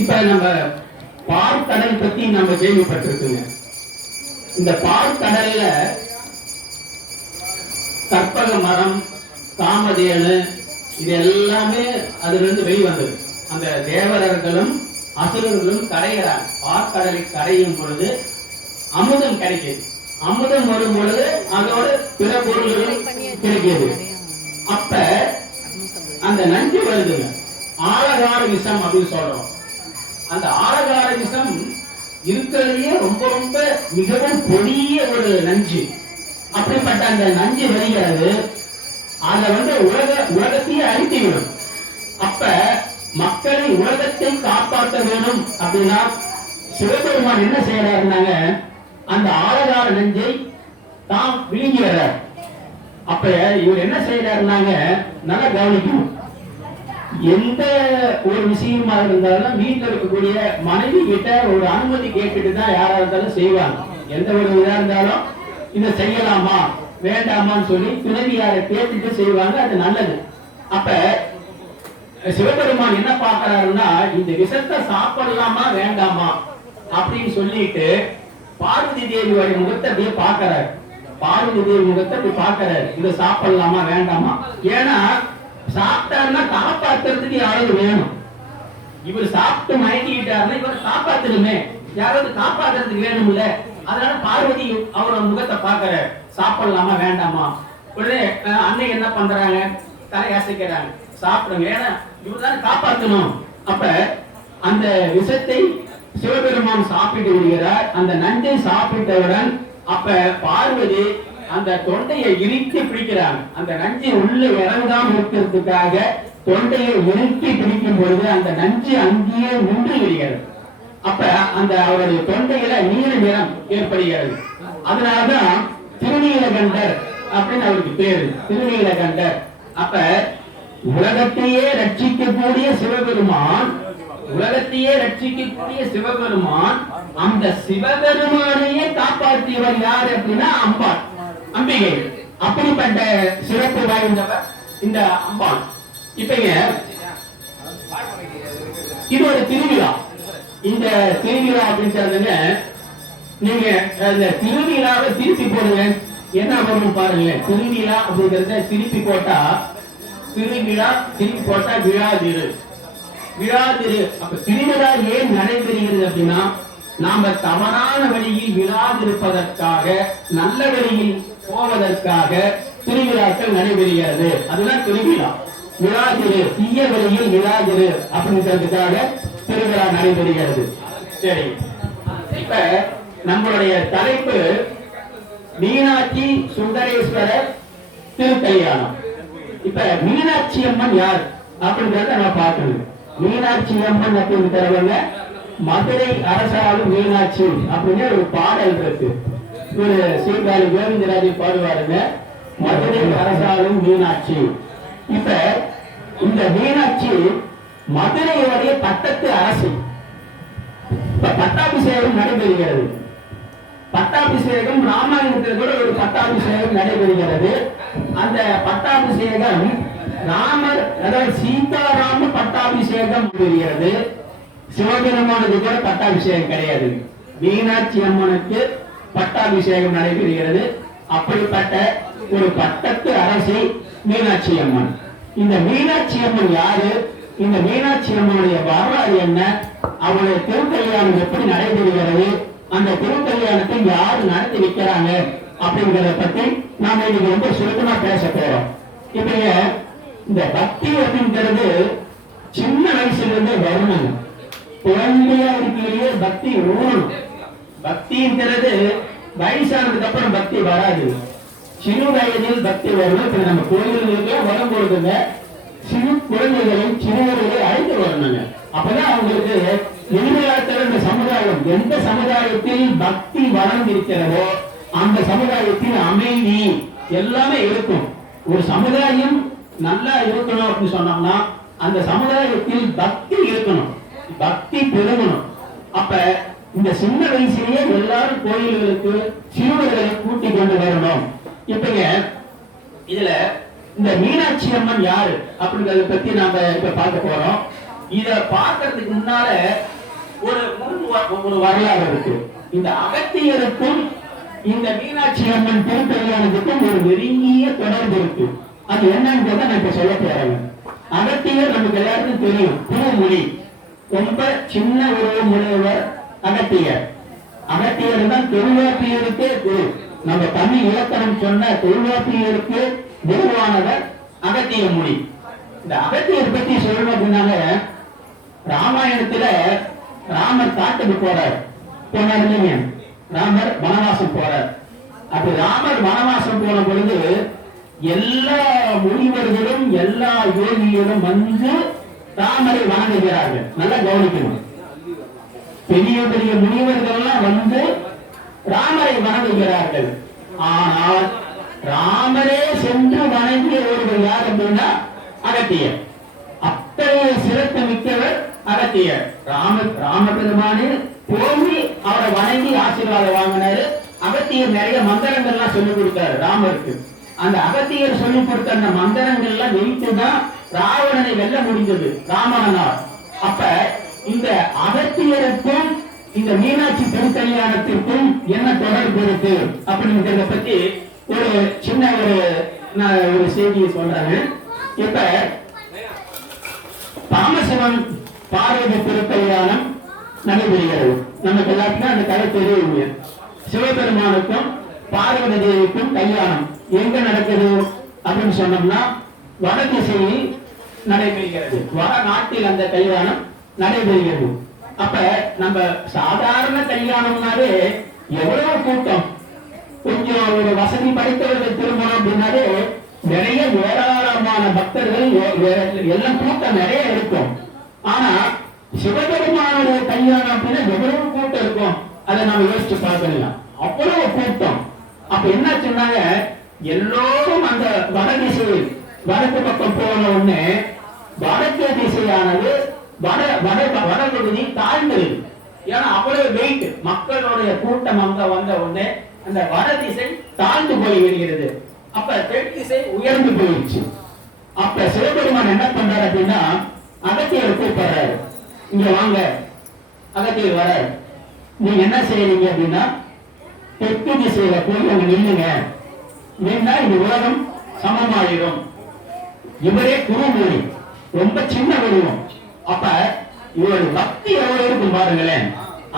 இப்ப நம்ம பார்க்கடல் பத்தி நம்ம கேள்விப்பட்டிருக்குங்க. இந்த பார்க்கடல்ல கற்பக மரம், காமதேனு இது எல்லாமே அதுல இருந்து வெளிவந்தது. அந்த தேவரர்களும் அசுரர்களும் கரைகிறார். பார்க்கடலை கரையும் பொழுது அமுதம் கிடைக்கிறது. அமுதம் வரும் பொழுது அதோட பிற பொருள்கள் கிடைக்கிறது. அப்ப அந்த நஞ்சு வருதுங்க, ஆழகார விஷம் அப்படின்னு சொல்றோம். அந்த ஆழகார விஷம் இருக்கிறதுலயே ரொம்ப ரொம்ப மிகவும் கொடிய ஒரு நஞ்சு. அப்படிப்பட்ட அந்த நஞ்சு வருகிறது, அதை உலகத்தையே அழித்துவிடும். அப்ப மக்களை உலகத்தை காப்பாற்ற வேணும் அப்படின்னா சிவபெருமான் என்ன செய்யறாருனாங்க, அந்த ஆழகார நஞ்சை தாம் விழுங்கிறார். அப்ப இவர் என்ன செய்யறாருனாங்க, நல்லா கவனிக்கணும். எந்த ஒரு விஷயமா இருந்தாலும் வீட்டில் இருக்கக்கூடிய மனைவி கிட்ட ஒரு அனுமதி கேட்டுட்டு தான் யாரா இருந்தாலும் செய்வாங்க. எந்த ஒரு இதா இருந்தாலும் இதை செய்யலாமா வேண்டாமான்னு சொல்லி துணைவியாரை கேட்டுட்டு செய்வாங்க. அது நல்லது. அப்ப சிவபெருமான் என்ன பார்க்கிறாருன்னா, இந்த விஷத்தை சாப்பிடலாமா வேண்டாமா அப்படின்னு சொல்லிட்டு பார்வதி தேவியோட முகத்தை அப்படியே பார்க்கிறாரு. பார்வதி தேவி முகத்தை அப்படி பார்க்கிறாரு, இதை சாப்பிடலாமா வேண்டாமா. ஏன்னா சாப்பிட்டாருன்னா காப்பாத்துறதுக்கு யாராவது வேணும். இவர் சாப்பிட்டு மயங்கிட்டாருன்னா இவர் காப்பாத்தணுமே, யாராவது காப்பாத்துறதுக்கு வேணும்ல. அதனால பார்வதி அவரோட முகத்தை பார்க்கிறாரு, சாப்பிடலாமா வேண்டாமா. உடனே அன்னைக்கு என்ன பண்றாங்க, தலையசைக்கிறாங்க, சாப்பிடுங்க, ஏன்னா இவர் தானே காப்பாற்றணும். அப்ப அந்த விஷத்தை சிவபெருமான் சாப்பிட்டு விடுகிறார். அந்த நஞ்சை சாப்பிட்டவுடன் அப்ப பார்வதி அந்த தொண்டையை இறுக்கி பிடிக்கிறாங்க. அந்த நஞ்சை உள்ள இறங்காம இருக்கிறதுக்காக தொண்டையை இறுக்கி பிடிக்கும் பொழுது அந்த நஞ்சு அங்கேயே நின்று விடுகிறது. அப்ப அந்த அவருடைய தொண்டையில நீல நிறம் ஏற்படுகிறது. அதனாலதான் திருநீலகண்டர் அப்படின்னு அவருக்கு பேரு, திருநீலகண்டர். அப்ப உலகத்தையே ரட்சிக்கக்கூடிய சிவபெருமான், உலகத்தையே ரட்சிக்கக்கூடிய சிவபெருமான், அந்த சிவபெருமானையே காப்பாற்றியவர் யார் அப்படின்னா அம்பாள், அம்பிகை. அப்படிப்பட்ட சிறப்பு வாய்ந்தவர் இந்த அம்பாள். இப்ப இது ஒரு திருவிழா. இந்த திருவிழா அப்படின்றதுங்க, நீங்க அந்த திருவிழாவை திருப்பி போடுங்க, என்ன வரும் பாருங்க. திருவிழா அப்படிங்கறத திருப்பி போட்டா, திருவிழா திருப்பி போட்டா விழாதிரு, விழாதிரு. அப்ப திருவிழா ஏன் நடைபெறுகிறது அப்படின்னா, நாம தவறான வழியில் விழாதிருப்பதற்காக, நல்ல வழியில் போவதற்காக திருவிழாக்கள் நடைபெறுகிறது. அதுதான் திருவிழா. விழாதிரு, தீய வழியில் விழாதிரு அப்படின்றதுக்காக திருவிழா நடைபெறுகிறது. சரி, இப்ப நம்மளுடைய தலைப்பு மீனாட்சி சுந்தரேஸ்வரர் திருக்கல்யாணம். இப்ப மீனாட்சி அம்மன் யார் அப்படின்றத நம்ம பார்க்கணும். மீனாட்சி அம்மன் அப்படிங்கிறவங்க மதுரை அரசாளும் மீனாட்சி அப்படின்னு ஒரு பாடல் இருக்கு. ஒரு சீர்காழி கோவிந்தராஜை பாடுவாருங்க, மதுரை அரசாளும் மீனாட்சி. இப்ப இந்த மீனாட்சி மதுரையோடைய பட்டத்து அரசு. இப்ப பட்டாபிஷேகம் நடைபெறுகிறது. பட்டாபிஷேகம் ராமாயணத்தில் கூட ஒரு பட்டாபிஷேகம் நடைபெறுகிறது. அந்த பட்டாபிஷேகம் ராமர், அதாவது சீதாராம பட்டாபிஷேகம் பெறுகிறது. சிவபெருமானுக்கு கூட பட்டாபிஷேகம் கிடையாது. மீனாட்சி அம்மனுக்கு பட்டாபிஷேகம் நடைபெறுகிறது. அப்படிப்பட்ட ஒரு பட்டத்து அரசி மீனாட்சி அம்மன். இந்த மீனாட்சி அம்மன் யாரு, இந்த மீனாட்சி அம்மனுடைய வரலாறு என்ன, அவருடைய திருக்கல்யாணம் எப்படி நடைபெறுகிறது, அந்த திருக்கல்யாணத்தை யாரு நடத்தி வைக்கிறாங்க அப்படிங்கிறத பத்தி நாம இன்னைக்கு ரொம்ப சுருக்கமா பேச போறோம். இப்ப இந்த பக்தி அப்படிங்கிறது சின்ன வயசுல இருந்தே வரணும். குழந்தையா இருக்கிறதே பக்தி ஊறணும். பக்திங்கிறது வயசானதுக்கு அப்புறம் பக்தி வராது, சிறு வயதில் பக்தி வரணும். இப்ப நம்ம கோயில்களுக்கு வரும் பொழுதுங்க சிறு குழந்தைகளை, சிறுவர்களை அழைத்து வரணுங்க. அப்பதான் அவங்களுக்கு எதிர்காலத்தில் இந்த சமுதாயம், எந்த சமுதாயத்தில் பக்தி வளர்ந்திருக்கிறதோ அந்த சமுதாயத்தில் அமைதி எல்லாமே இருக்கும். ஒரு சமுதாயம் நல்லா இருக்கணும் அப்படின்னு சொன்னோம்னா அந்த சமுதாயத்தில் பக்தி இருக்கணும், பக்தி பெருகணும். அப்ப இந்த சின்ன வயசுலயே எல்லாரும் கோயில்களுக்கு சிறுவர்களை கூட்டி கொண்டு வரணும். இப்பங்க இதுல இந்த மீனாட்சி அம்மன் யாரு அப்படிங்கறத பத்தி நாம இப்ப பார்க்க போறோம். இத பார்க்கறதுக்கு முன்னால ஒரு வரலாறு இருக்கு. இந்த அகத்தியருக்கும் இந்த மீனாட்சி அம்மன் திருக்கல்யாணத்துக்கும் ஒரு நெருங்கிய தொடர்பு இருக்கு. அது என்னன்றத நான் இப்ப சொல்ல போறேன். அகத்தியர் நமக்கு எல்லாருக்கும் தெரியும், திருமொழி ரொம்ப சின்ன ஒரு முறைவர் அகத்தியர். அகத்தியர் தான் தொல்காப்பியருக்கே குரு. நம்ம தமிழ் இலக்கணம் சொன்ன தொல்காப்பியருக்கு குருவானவர் அகத்திய மொழி. இந்த அகத்தியர் பத்தி சொல்லணும் அப்படின்னால, ராமாயணத்துல ராமர் காட்டுக்கு போறார், போனார் இல்லைங்க, ராமர் வனவாசம் போறார். அப்படி ராமர் வனவாசம் போன பொழுது எல்லா முனிவர்களும் எல்லா யோகிகளும் வந்து ராமரை வணங்குகிறார்கள். நல்லா கவனிக்கணும். பெரிய பெரிய முனிவர்கள் எல்லாம் வந்து ராமரை வணங்குகிறார்கள். ஆனால் ராமரே சென்று வணங்கிய ஒருவர் யார் அப்படின்னா அகத்தியர். அத்தகைய சிறப்பு மிக்கவர் அகத்தியர். ராமபெருமானே போய் அவரை வணங்கி ஆசீர்வாதம் வாங்கினாரு. அகத்தியர் நிறைய மந்திரங்கள் எல்லாம் சொல்லிக் கொடுத்தாரு ராமருக்கு. அந்த அகத்தியர் சொல்லிக் கொடுத்த அந்த மந்திரங்கள் எல்லாம் வைத்துதான் ராவணனை வெல்ல முடிந்தது ராமனால். அப்ப இந்த அகத்தியருக்கும் இந்த மீனாட்சி திருக்கல்யாணத்திற்கும் என்ன தொடர்பு இருக்கு அப்படிங்கறத பத்தி ஒரு சின்ன ஒரு செய்தியை சொல்றாங்க. இப்ப பரமசிவன் பார்வதி திருக்கல்யாணம் நடைபெறுகிறது. நமக்கு எல்லாத்துக்கும் அந்த கதை தெரியுங்க. சிவபெருமானுக்கும் பார்வதி தேவிக்கும் கல்யாணம் எங்க நடக்குது அப்படின்னு சொன்னோம்னா வடதிசையில் நடைபெறுகிறது. வட நாட்டில் அந்த கல்யாணம் நடைபெறுகிறது. அப்ப நம்ம சாதாரண கல்யாணம்னாலே எவ்வளவு கூட்டம், கொஞ்சம் ஒரு வசதி படைத்தவர்கள் திருமணம் அப்படின்னாலே நிறைய ஏராளமான பக்தர்கள் எல்லாம் கூட்டம் நிறைய இருக்கும். ஆனா சிவபெருமானுடைய கல்யாணம் அப்படின்னா எவ்வளவு கூட்டம் இருக்கும் அதை நம்ம யோசிச்சு பார்க்கலாம். அவ்வளவு கூட்டம். அப்ப என்ன சொன்னாங்க, எல்லோரும் அந்த வடதிசையில் வடக்கு பக்கம் போன உடனே வடக்கு திசையானது வடபகுதி தாழ்ந்தது. ஏன்னா அவ்வளவு வெயிட், மக்களுடைய கூட்டம் அங்க வந்த உடனே அந்த வடதிசை தாழ்ந்து போய் விடுகிறது. அப்ப தென் திசை உயர்ந்து போயிடுச்சு. அப்ப சிவபெருமான் என்ன பண்றாரு அப்படின்னா அகத்தியர் கூப்பிடுறாரு, இங்க வாங்க. அகத்தியர் வர, நீங்க என்ன செய்யறீங்க அப்படின்னா தெற்கு திசையில போய் அங்க நில்லுங்க. நின்னா இந்த உலகம் சமமாயிடும். இவரே குருமொழி, ரொம்ப சின்ன வடிவம். அப்ப இவருடைய பக்தி எவ்வளவு இருக்கும் பாருங்களேன்.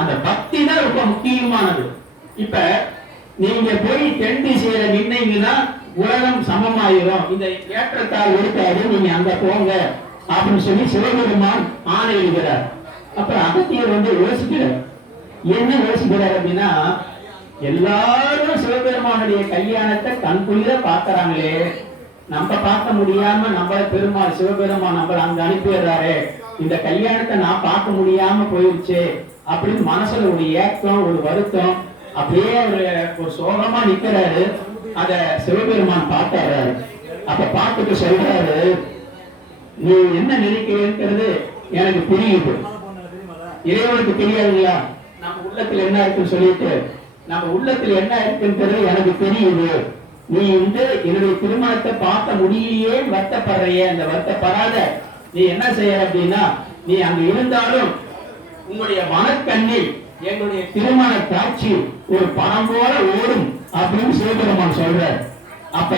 அந்த பக்தி தான் ரொம்ப முக்கியமானது. இப்ப நீங்க போய் தென் திசையில நின்னீங்கன்னா உலகம் சமமாயிரும், இந்த ஏற்றத்தால் இருக்காது, நீங்க அங்க போங்க அப்படின்னு சொல்லி சிவபெருமான் ஆணையிடுகிறார். அப்புறம் அகத்தியர் வந்து யோசிக்கிறார். என்ன யோசிக்கிறார் அப்படின்னா, எல்லாரும் சிவபெருமானுடைய கல்யாணத்தை கண்குளிர பாக்குறாங்களே, நம்ம பார்க்க முடியாம நம்மள பெருமாள் சிவபெருமான் நம்மள அங்க அனுப்பிடுறாரு, இந்த கல்யாணத்தை நான் பார்க்க முடியாம போயிருச்சு அப்படின்னு மனசுல ஒரு ஏக்கம், ஒரு வருத்தம், அப்படியே ஒரு சோகமா நிக்கிறாரு. அத சிவபெருமான் பார்த்தாரு. அப்ப பார்த்துட்டு சொல்றாரு, நீ என்ன நினைக்கிறது எனக்கு புரியுது, இறைவனுக்கு தெரியாதுங்களா நம்ம உள்ளத்துல என்ன இருக்குன்னு சொல்லிட்டு, நம்ம உள்ளத்துல என்ன இருக்குன்றது எனக்கு தெரியுது. நீ வந்து என்னுடைய திருமணத்தை பார்க்க முடியலையே வருத்தப்படுறைய, அந்த வருத்தப்படாத நீ என்ன செய்ய அப்படின்னா, நீ அங்க இருந்தாலும் உங்களுடைய மனக்கண்ணில் எங்களுடைய திருமண காட்சி ஒரு படம் போல ஓடும் அப்படின்னு சிவபெருமான் சொல்ற. அப்ப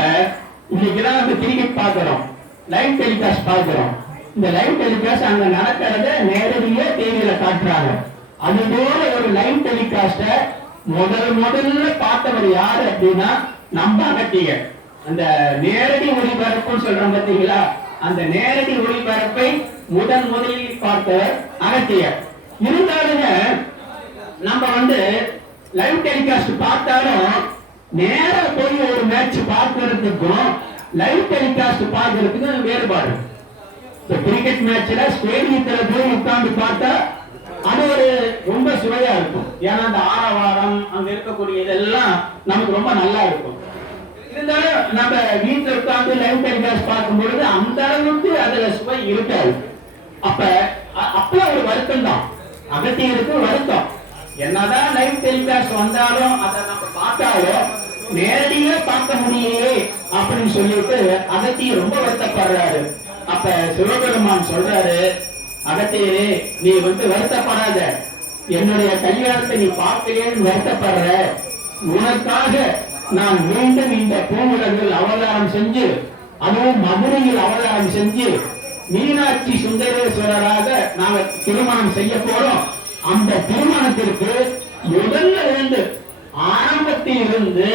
இன்னைக்குதான் நம்ம கிரிக்கெட் பாக்குறோம், லைவ் டெலிகாஸ்ட் பாக்குறோம். இந்த லைவ் டெலிகாஸ்ட் அங்க நடக்கிறத நேரடியா டிவியில காட்டுறாங்க. அது போல ஒரு லைவ் டெலிகாஸ்ட முதல்ல பார்த்தவர் யாரு அப்படின்னா நம்ம அகத்தியர். அந்த நேரடி ஒளிபரப்புன்னு சொல்றோம் பாத்தீங்களா, அந்த நேரடி ஒளிபரப்பை முதலில் பார்த்தவர் அகத்தியர். இருந்தாலுங்க நம்ம வந்து லைவ் டெலிகாஸ்ட் பார்த்தாலும் நேர போய் ஒரு மேட்ச் பார்க்கறதுக்கும் லைவ் டெலிகாஸ்ட் பார்க்கறதுக்கும் வேறுபாடு. கிரிக்கெட் மேட்ச்ல ஸ்டேடியத்துல போய் உட்கார்ந்து பார்த்தா அது ஒரு ரொம்ப சுவையா இருக்கும். ஏன்னா அந்த ஆரவாரம் அங்க இருக்கக்கூடிய இதெல்லாம் நமக்கு ரொம்ப நல்லா இருக்கும். இருந்தாலும் நம்ம வீட்டுல உட்கார்ந்து லைவ் டெலிகாஸ்ட் பார்க்கும் பொழுது அந்த அளவுக்கு அதுல சுவை இருக்காது. அப்ப ஒரு வருத்தம் தான் அகத்தியருக்கு வருத்தம். என்னதான் லைவ் டெலிகாஸ்ட் வந்தாலும் அதை நம்ம பார்த்தாலும் நேரடியா பார்க்க முடியலையே அப்படின்னு சொல்லிட்டு அகத்தியர் ரொம்ப வருத்தப்படுறாரு. அப்ப சிவபெருமான் சொல்றாரு, அகத்தியரே நீ வருத்தப்படாத, என்னுடைய கல்யாணத்தை நீ பார்க்கலையேன்னு வருத்தப்படுற, உனக்காக நான் மீண்டும் இந்த பூவுலகில் அவதாரம் செஞ்சு, அதுவும் மதுரையில் அவதாரம் செஞ்சு மீனாட்சி சுந்தரேஸ்வரராக நாங்க திருமணம் செய்ய போறோம். அந்த திருமணத்திற்கு முதல்ல இருந்து ஆரம்பத்தில் இருந்து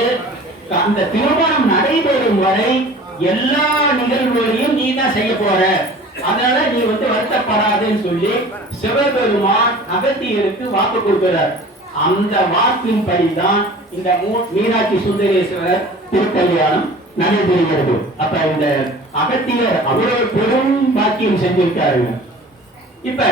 அந்த திருமணம் நடைபெறும் வரை எல்லா நிகழ்வுகளையும் நீ தான் செய்ய போற, அதனால நீ வருத்தப்படாதுன்னு சொல்லி சிவபெருமான் அகத்தியருக்கு வாக்கு கொடுக்கிறார். அந்த வாக்கின்படிதான் இந்த மீனாட்சி சுந்தரேஸ்வரர் திருக்கல்யாணம் நடைபெறுகிறது. அப்ப இந்த அகத்தியர் அவ்வளவு பெரும் பாக்கியம் செஞ்சிருக்காருங்க. இப்ப